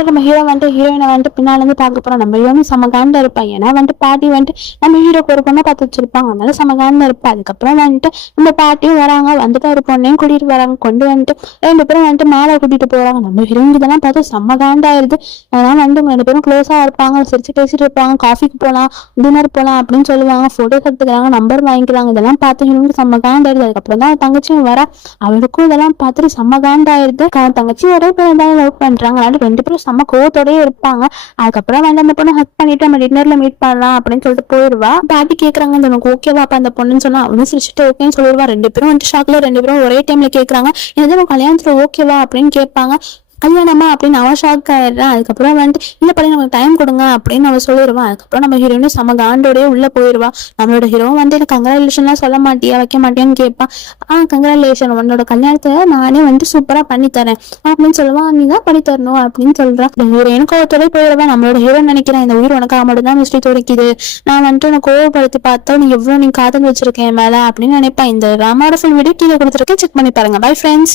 வந்துட்டு நம்ம ஹீரோ வந்துட்டு ஹீரோயினை வந்துட்டு பின்னாலேருந்து பார்க்க போகிறோம் நம்ம ஹீரோயின் செம காண்டா இருப்பா ஏன்னா வந்துட்டு பாட்டி வந்துட்டு நம்ம ஹீரோக்கு ஒரு பொண்ணை பார்த்து வச்சிருப்பாங்க அதனால செம காண்டா இருப்பா அதுக்கப்புறம் வந்துட்டு நம்ம பாட்டியும் வராங்க. வந்துட்டு ஒரு பொண்ணையும் கூட்டிகிட்டு வராங்க. கொண்டு வந்துட்டு ரெண்டு பேரும் வந்துட்டு மேலே கூட்டிகிட்டு போகிறாங்க நம்ம ஹீரோயின் இதெல்லாம் பார்த்து செம்ம காண்டாயிருது அதனால வந்துட்டு ரெண்டு பேரும் க்ளோஸாக இருப்பாங்க. சிரிச்சு பேசிட்டு இருப்பாங்க. காஃபிக்கு போகலாம் டின்னர் போகலாம் அப்படின்னு சொல்லுவாங்க. ஃபோட்டோஸ் எடுத்துக்கிறாங்க நம்பர் வாங்கிக்கிறாங்க. இதெல்லாம் பார்த்து ஹீரோனுக்கு செம்ம காண்டாயிருது அதுக்கப்புறம் தான் தங்கச்சியும் வர. அவளுக்கும் இதெல்லாம் பார்த்துட்டு செம்ம காண்டாயிருது தங்கச்சி ஒரே பேர் தான் லவ் பண்ணுறாங்க அதனால ரெண்டு பேரும் செம்ம கோவத்தோடயே இருப்பாங்க. அதுக்கப்புறம் வந்து அந்த பொண்ணு ஹக் பண்ணிட்டு நம்ம டின்னர்ல மீட் பண்ணலாம் அப்படின்னு சொல்லிட்டு போயிடுவா பாட்டி கேக்குறாங்க இந்த உனக்கு ஓகேவா அப்ப அந்த பொண்ணுன்னு சொன்னா அவனும் சிரிச்சுட்டு ஓகேன்னு சொல்லிடுவா ரெண்டு பேரும் வந்து ஷாக்ல ரெண்டு பேரும் ஒரே டைம்ல கேக்குறாங்க என்ன உன் கல்யாணத்துல ஓகேவா அப்படின்னு கேட்பாங்க. கல்யாணமா அப்படின்னு அவன் ஷாக் ஆயிடுறான் அதுக்கப்புறம் வந்துட்டு இல்லை படி நமக்கு டைம் கொடுங்க அப்படின்னு அவன் சொல்லிடுவான் அதுக்கப்புறம் நம்ம ஹீரோயினும் செம காண்டோடய உள்ள போயிடுவா நம்மளோட ஹீரோ வந்து எனக்கு கங்க்ராச்சுலேஷன்லாம் சொல்ல மாட்டியா? வைக்க மாட்டியான்னு கேட்பான் ஆ கங்க்ராச்சுலேஷன் உன்னோட கல்யாணத்தை நானே வந்து சூப்பரா பண்ணி தரேன். அப்படின்னு சொல்லுவான் நீ தான் பண்ணி தரணும் அப்படின்னு சொல்றான் இந்த ஹீரோயின் கோவத்தோட போயிடுவேன் நம்மளோட ஹீரோ நினைக்கிறேன். இந்த உயிர் உனக்காக மட்டும் தான் மிஸ்டி துடைக்குது. நான் வந்துட்டு உனக்கு கோவப்படுத்தி பார்த்தா நீ எவ்வளவு நீ காதல் வச்சிருக்கேன் மேலே மேல? அப்படின்னு நினைப்பேன் இந்த ராமாவோட ஃபில்ம் வீடியோ கீழே கொடுத்துருக்கேன். செக் பண்ணி பாருங்க. Bye friends